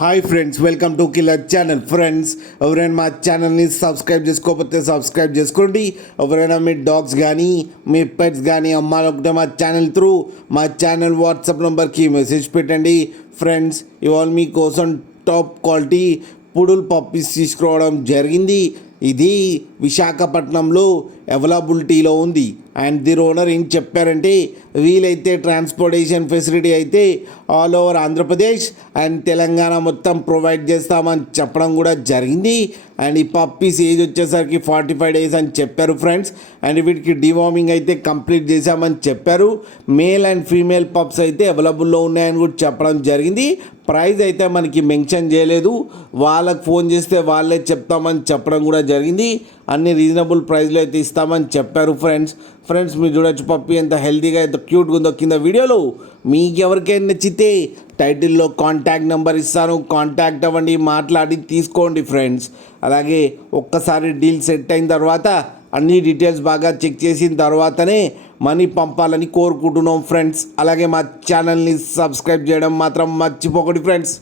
Hi friends, welcome to killer channel. Friends, ఎవరైనా మా ఛానల్ని సబ్స్క్రైబ్ చేసుకోకపోతే సబ్స్క్రైబ్ చేసుకోండి. ఎవరైనా మీ డాగ్స్ కానీ మీ పెట్స్ కానీ అమ్మాలనుకుంటే మా ఛానల్ త్రూ మా ఛానల్ వాట్సాప్ నెంబర్కి మెసేజ్ పెట్టండి. ఫ్రెండ్స్, ఇవాళ మీకోసం టాప్ క్వాలిటీ పుడుల్ పప్పీస్ తీసుకురావడం జరిగింది. ఇది విశాఖపట్నంలో అవైలబిలిటీలో ఉంది. అండ్ ది ఓనర్ ఏం చెప్పారంటే, వీలైతే ట్రాన్స్పోర్టేషన్ ఫెసిలిటీ అయితే all over Andhra Pradesh and Telangana మొత్తం ప్రొవైడ్ చేస్తామని చెప్పడం కూడా జరిగింది. అండ్ ఈ పప్పీస్ ఏజ్ వచ్చేసరికి 45 days అని చెప్పారు ఫ్రెండ్స్. అండ్ వీటికి డివార్మింగ్ అయితే కంప్లీట్ చేశామని చెప్పారు. మేల్ అండ్ ఫీమేల్ పప్స్ అయితే అవైలబుల్లో ఉన్నాయని కూడా చెప్పడం జరిగింది. ప్రైస్ అయితే మనకి మెన్షన్ చేయలేదు. వాళ్ళకి ఫోన్ చేస్తే వాళ్ళే చెప్తామని చెప్పడం కూడా జరిగింది. అన్ని రీజనబుల్ ప్రైస్లో అయితే ఇస్తామని చెప్పారు ఫ్రెండ్స్ మీరు చూడొచ్చు పప్పి ఎంత హెల్తీగా ఎంత క్యూట్గా ఉందో. కింద వీడియోలో మీకు ఎవరికైనా నచ్చితే టైటిల్లో కాంటాక్ట్ నెంబర్ ఇస్తాను, కాంటాక్ట్ అవ్వండి, మాట్లాడి తీసుకోండి ఫ్రెండ్స్. అలాగే ఒక్కసారి డీల్ సెట్ అయిన తర్వాత అన్ని డీటెయిల్స్ బాగా చెక్ చేసిన తర్వాతనే మనీ పంపాలని కోరుకుంటున్నాం ఫ్రెండ్స్. అలాగే మా ఛానల్ని సబ్స్క్రైబ్ చేయడం మాత్రం మర్చిపోకండి ఫ్రెండ్స్.